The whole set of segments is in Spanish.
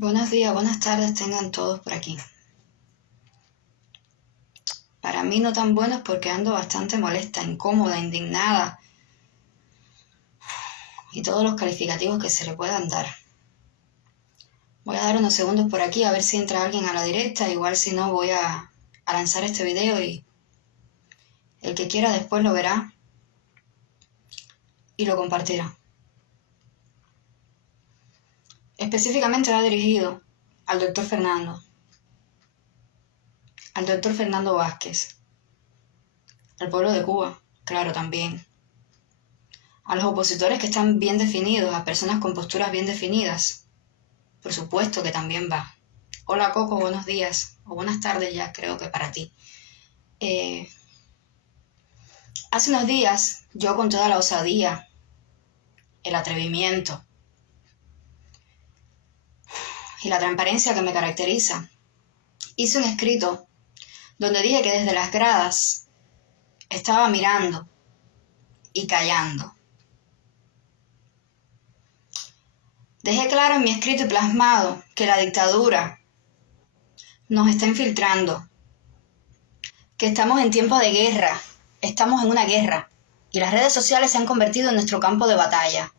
Buenos días, buenas tardes tengan todos por aquí. Para mí no tan buenos porque ando bastante molesta, incómoda, indignada y todos los calificativos que se le puedan dar. Voy a dar unos segundos por aquí a ver si entra alguien a la directa, igual si no voy a lanzar este video y el que quiera después lo verá y lo compartirá. Específicamente va dirigido al doctor Fernando Vázquez, al pueblo de Cuba, claro, también, a los opositores que están bien definidos, a personas con posturas bien definidas, por supuesto que también va. Hola Coco, buenos días, o buenas tardes ya creo que para ti. Hace unos días, yo con toda la osadía, el atrevimiento y la transparencia que me caracteriza, hice un escrito donde dije que desde las gradas estaba mirando y callando. Dejé claro en mi escrito y plasmado que la dictadura nos está infiltrando, que estamos en tiempo de guerra, estamos en una guerra y las redes sociales se han convertido en nuestro campo de batalla.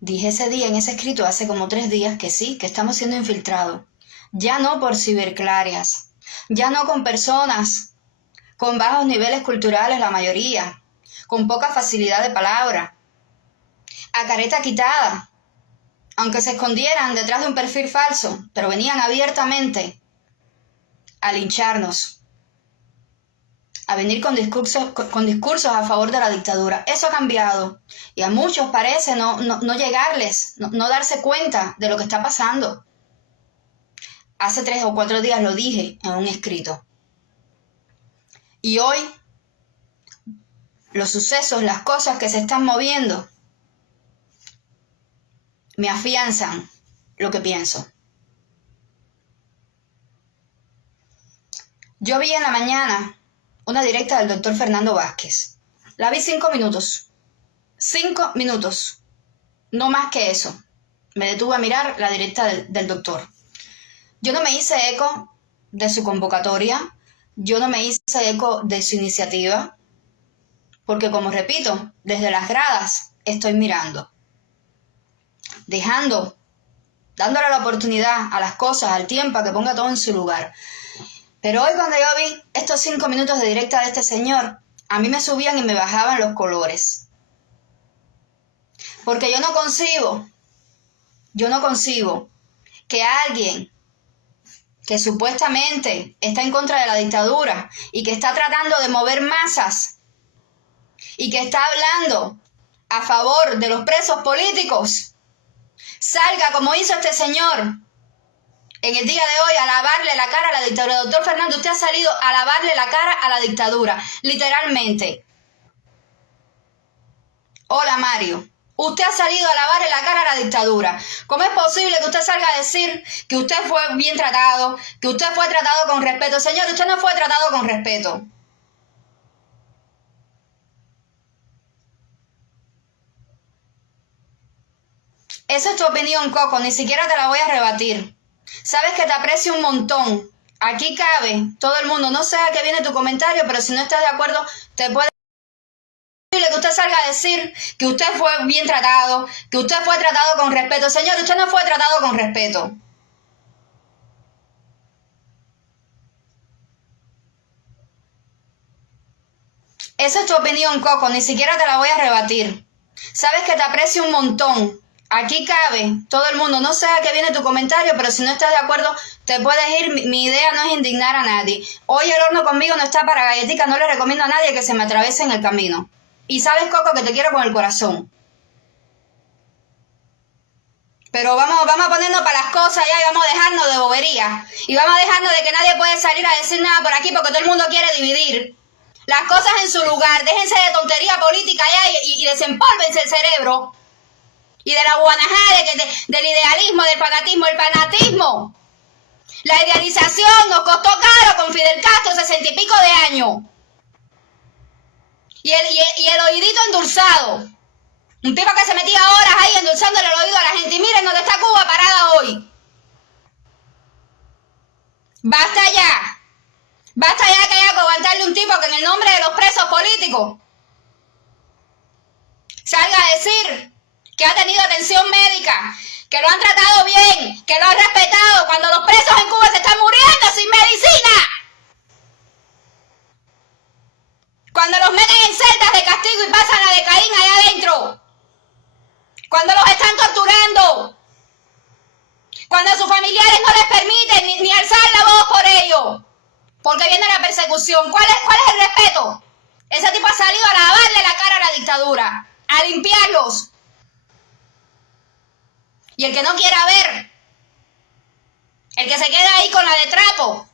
Dije ese día en ese escrito hace como 3 días que sí, que estamos siendo infiltrados, ya no por ciberclarias, ya no con personas con bajos niveles culturales la mayoría, con poca facilidad de palabra, a careta quitada, aunque se escondieran detrás de un perfil falso, pero venían abiertamente a lincharnos, a venir con discursos a favor de la dictadura. Eso ha cambiado y a muchos parece no llegarles, no darse cuenta de lo que está pasando. Hace 3 o 4 días lo dije en un escrito. Y hoy los sucesos, las cosas que se están moviendo, me afianzan lo que pienso. Yo vi en la mañana una directa del doctor Fernando Vázquez. La vi 5 minutos. 5 minutos. No más que eso. Me detuve a mirar la directa del doctor. Yo no me hice eco de su convocatoria. Yo no me hice eco de su iniciativa. Porque, como repito, desde las gradas estoy mirando. Dándole la oportunidad a las cosas, al tiempo, a que ponga todo en su lugar. Pero hoy cuando yo vi estos 5 minutos de directa de este señor, a mí me subían y me bajaban los colores. Porque yo no concibo que alguien que supuestamente está en contra de la dictadura y que está tratando de mover masas y que está hablando a favor de los presos políticos, salga como hizo este señor en el día de hoy a lavarle la cara a la dictadura. Doctor Fernando, usted ha salido a lavarle la cara a la dictadura, literalmente. Hola Mario, usted ha salido a lavarle la cara a la dictadura. ¿Cómo es posible que usted salga a decir que usted fue bien tratado, que usted fue tratado con respeto? Señor, usted no fue tratado con respeto. Esa es tu opinión, Coco, ni siquiera te la voy a rebatir. Sabes que te aprecio un montón. Aquí cabe todo el mundo. No sé a qué viene tu comentario, pero si no estás de acuerdo, te puede... que usted salga a decir que usted fue bien tratado, que usted fue tratado con respeto. Señor, usted no fue tratado con respeto. Esa es tu opinión, Coco, ni siquiera te la voy a rebatir. Sabes que te aprecio un montón. Aquí cabe todo el mundo. No sé a qué viene tu comentario, pero si no estás de acuerdo, te puedes ir. Mi idea no es indignar a nadie. Hoy el horno conmigo no está para galletica. No le recomiendo a nadie que se me atraviese en el camino. Y sabes, Coco, que te quiero con el corazón. Pero vamos a ponernos para las cosas ya y vamos a dejarnos de bobería. Y vamos a dejarnos de que nadie puede salir a decir nada por aquí porque todo el mundo quiere dividir. Las cosas en su lugar. Déjense de tontería política ya y desempólvense el cerebro. Y de la guanajada, del idealismo, del fanatismo. El fanatismo. La idealización nos costó caro con Fidel Castro 60 y pico de años. Y el oídito endulzado. Un tipo que se metía horas ahí endulzándole el oído a la gente. Y miren dónde está Cuba parada hoy. Basta ya. Basta ya que haya que aguantarle un tipo que en el nombre de los presos políticos salga a decir que ha tenido atención médica, que lo han tratado bien, que lo han respetado, cuando los presos en Cuba se están muriendo sin medicina. Cuando los meten en celdas de castigo y pasan la de Caín allá adentro. Cuando los están torturando. Cuando a sus familiares no les permiten ni alzar la voz por ellos. Porque viene la persecución. ¿Cuál es el respeto? Ese tipo ha salido a lavarle la cara a la dictadura. A limpiarlos. Y el que no quiera ver. El que se queda ahí con la de trapo.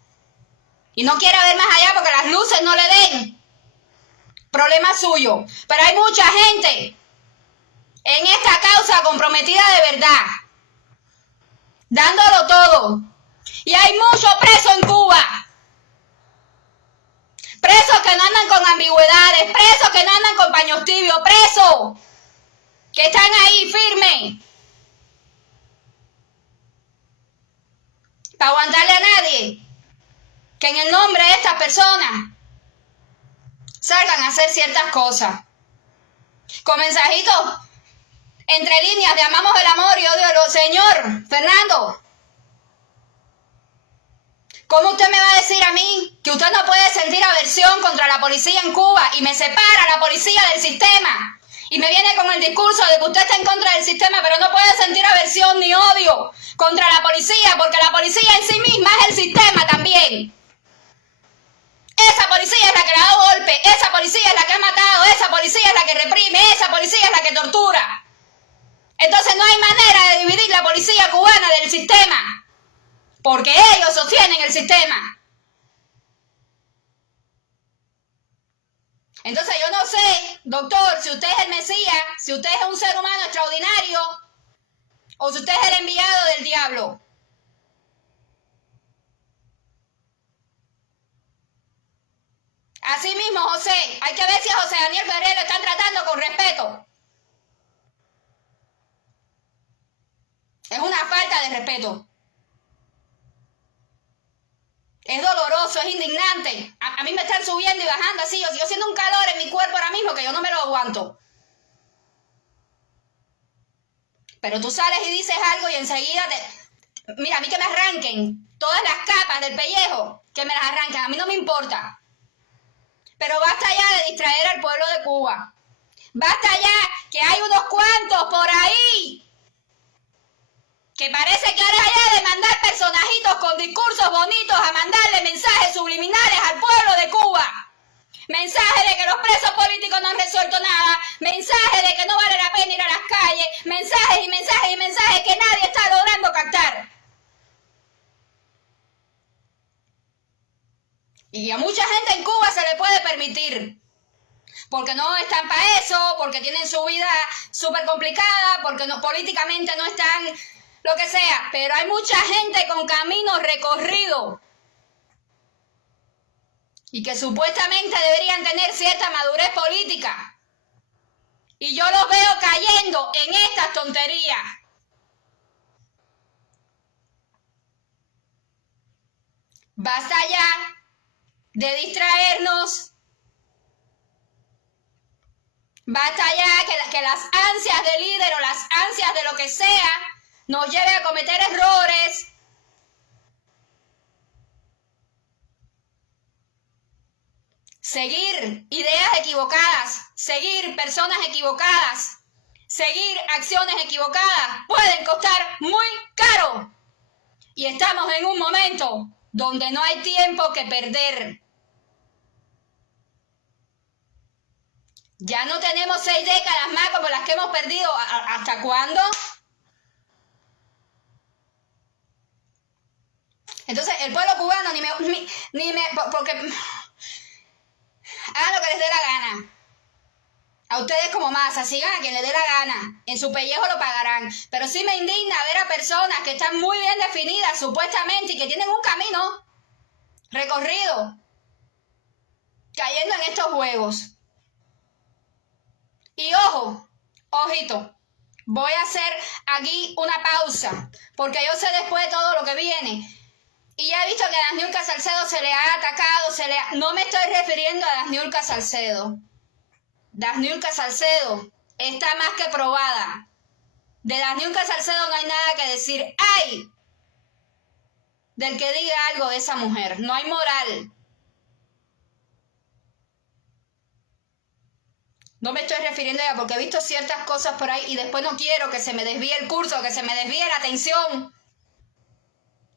Y no quiera ver más allá porque las luces no le den. Problema suyo. Pero hay mucha gente en esta causa comprometida de verdad. Dándolo todo. Y hay muchos presos en Cuba. Presos que no andan con ambigüedades. Presos que no andan con paños tibios. Presos que están ahí firmes. Para aguantarle a nadie. Que en el nombre de estas personas salgan a hacer ciertas cosas. Con mensajitos entre líneas de amamos el amor y odio el Señor, Fernando. ¿Cómo usted me va a decir a mí que usted no puede sentir aversión contra la policía en Cuba y me separa la policía del sistema? Y me viene con el discurso de que usted está en contra del sistema, pero no puede sentir aversión ni odio contra la policía, porque la policía en sí misma es el sistema también. Esa policía es la que le ha dado golpe, esa policía es la que ha matado, esa policía es la que reprime, esa policía es la que tortura. Entonces no hay manera de dividir la policía cubana del sistema, porque ellos sostienen el sistema. Entonces yo no sé, doctor, si usted es el Mesías, si usted es un ser humano extraordinario, o si usted es el enviado del diablo. Así mismo, José, hay que ver si a José Daniel Ferrer lo están tratando con respeto. Es una falta de respeto. Es doloroso, es indignante. A mí me están subiendo y bajando así. Yo siento un calor en mi cuerpo ahora mismo que yo no me lo aguanto. Pero tú sales y dices algo y enseguida te... Mira, a mí que me arranquen todas las capas del pellejo, que me las arranquen, a mí no me importa. Pero basta ya de distraer al pueblo de Cuba. Basta ya que hay unos cuantos por ahí que parece que ahora ya de mandar personajitos con discursos bonitos a mandarle mensajes subliminales al pueblo de Cuba. Mensajes de que los presos políticos no han resuelto nada. Mensajes de que no vale la pena ir a las calles. Mensajes y mensajes y mensajes que nadie está logrando captar. Y a mucha gente en Cuba se le puede permitir. Porque no están para eso, porque tienen su vida súper complicada, porque no, políticamente no están, lo que sea. Pero hay mucha gente con camino recorrido y que supuestamente deberían tener cierta madurez política. Y yo los veo cayendo en estas tonterías. Basta ya de distraernos. Basta ya que las ansias de líder o las ansias de lo que sea nos lleve a cometer errores. Seguir ideas equivocadas, seguir personas equivocadas, seguir acciones equivocadas pueden costar muy caro. Y estamos en un momento donde no hay tiempo que perder. Ya no tenemos 6 décadas más como las que hemos perdido. ¿Hasta cuándo? Entonces, el pueblo cubano porque hagan lo que les dé la gana. A ustedes como masa, sigan a quien les dé la gana. En su pellejo lo pagarán. Pero sí me indigna ver a personas que están muy bien definidas, supuestamente, y que tienen un camino recorrido, cayendo en estos juegos. Y ojo, ojito, voy a hacer aquí una pausa, porque yo sé después de todo lo que viene. Y ya he visto que a Dasniurka Salcedo se le ha atacado, no me estoy refiriendo a Dasniurka Salcedo. Dasniurka Salcedo está más que probada. De Dasniurka Salcedo no hay nada que decir. ¡Ay! Del que diga algo de esa mujer. No hay moral. No me estoy refiriendo a ella porque he visto ciertas cosas por ahí y después no quiero que se me desvíe el curso, que se me desvíe la atención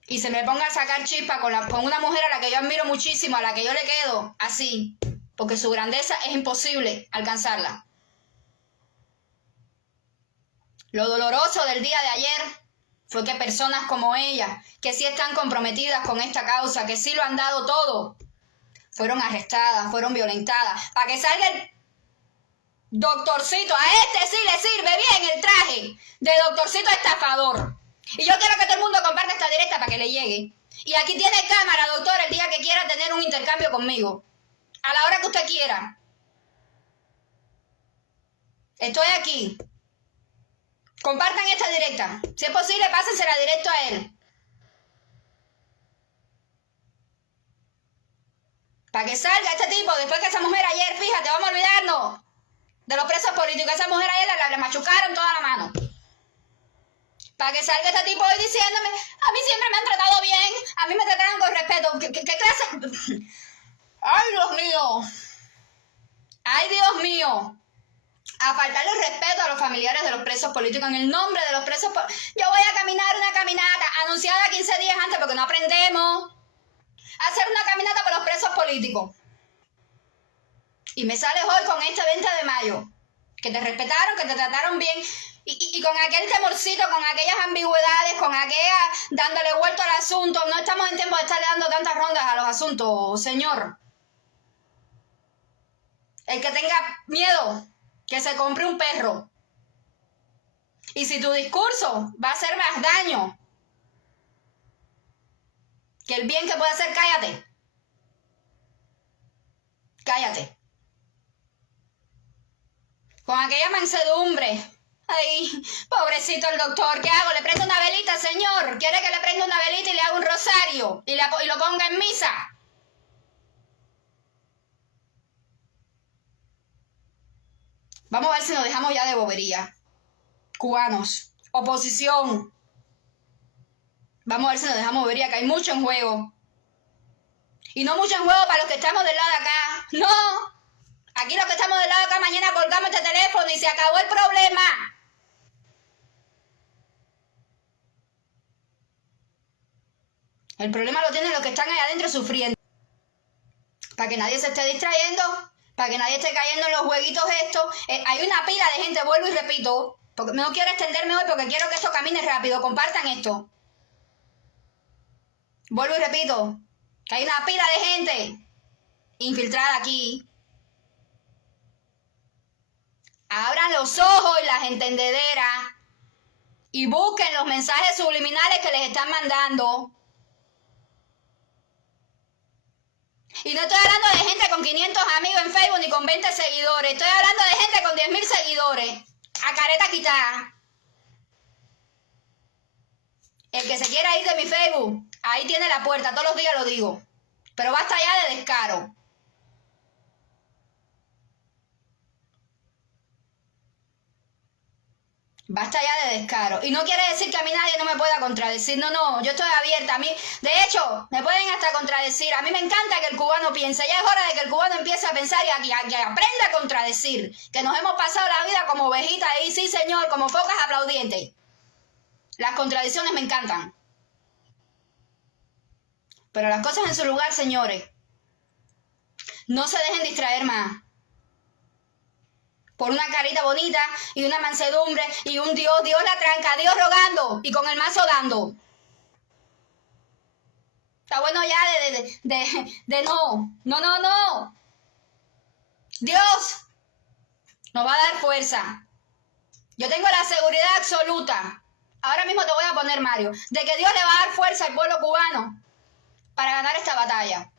y se me ponga a sacar chispa con una mujer a la que yo admiro muchísimo, a la que yo le quedo así, porque su grandeza es imposible alcanzarla. Lo doloroso del día de ayer fue que personas como ella, que sí están comprometidas con esta causa, que sí lo han dado todo, fueron arrestadas, fueron violentadas, para que salga el doctorcito, a este sí le sirve bien el traje de doctorcito estafador. Y yo quiero que todo el mundo comparta esta directa para que le llegue. Y aquí tiene cámara, doctor, el día que quiera tener un intercambio conmigo. A la hora que usted quiera. Estoy aquí. Compartan esta directa. Si es posible, pásensela directo a él. Para que salga este tipo, después que esa mujer ayer, fíjate, vamos a olvidarnos de los presos políticos. Esa mujer ayer le machucaron toda la mano. Para que salga este tipo hoy diciéndome, a mí siempre me han tratado bien, a mí me trataron con respeto. ¿Qué clase? ¡Ay, Dios mío! ¡Ay, Dios mío! A faltarle respeto a los familiares de los presos políticos en el nombre de los presos políticos. Yo voy a caminar una caminata anunciada 15 días antes porque no aprendemos a hacer una caminata por los presos políticos. Y me sales hoy con este 20 de mayo, que te respetaron, que te trataron bien, y con aquel temorcito, con aquellas ambigüedades, con aquella dándole vuelto al asunto. No estamos en tiempo de estarle dando tantas rondas a los asuntos, señor. El que tenga miedo, que se compre un perro. Y si tu discurso va a hacer más daño que el bien que puede hacer, cállate. Cállate. Con aquella mansedumbre. Ay, pobrecito el doctor, ¿qué hago? ¿Le prendo una velita, señor? ¿Quiere que le prenda una velita y le haga un rosario? Y lo ponga en misa. Vamos a ver si nos dejamos ya de bobería. Cubanos, oposición. Vamos a ver si nos dejamos de bobería, que hay mucho en juego. Y no mucho en juego para los que estamos del lado de acá. No. Aquí los que estamos del lado de acá, mañana colgamos este teléfono y se acabó el problema. El problema lo tienen los que están allá adentro sufriendo. Para que nadie se esté distrayendo, para que nadie esté cayendo en los jueguitos estos. Hay una pila de gente, vuelvo y repito, porque no quiero extenderme hoy porque quiero que esto camine rápido. Compartan esto. Vuelvo y repito, que hay una pila de gente infiltrada aquí. Abran los ojos y las entendederas y busquen los mensajes subliminales que les están mandando. Y no estoy hablando de gente con 500 amigos en Facebook ni con 20 seguidores. Estoy hablando de gente con 10.000 seguidores. A careta quitada. El que se quiera ir de mi Facebook, ahí tiene la puerta. Todos los días lo digo. Pero basta ya de descaro. Basta ya de descaro. Y no quiere decir que a mí nadie no me pueda contradecir. No, no, yo estoy abierta. A mí, de hecho, me pueden hasta contradecir. A mí me encanta que el cubano piense. Ya es hora de que el cubano empiece a pensar y a aprenda a contradecir. Que nos hemos pasado la vida como ovejitas ahí, sí señor, como focas aplaudientes. Las contradicciones me encantan. Pero las cosas en su lugar, señores. No se dejen distraer más. Por una carita bonita y una mansedumbre y un Dios la tranca, Dios rogando y con el mazo dando. Está bueno ya de no. Dios nos va a dar fuerza. Yo tengo la seguridad absoluta, ahora mismo te voy a poner, Mario, de que Dios le va a dar fuerza al pueblo cubano para ganar esta batalla.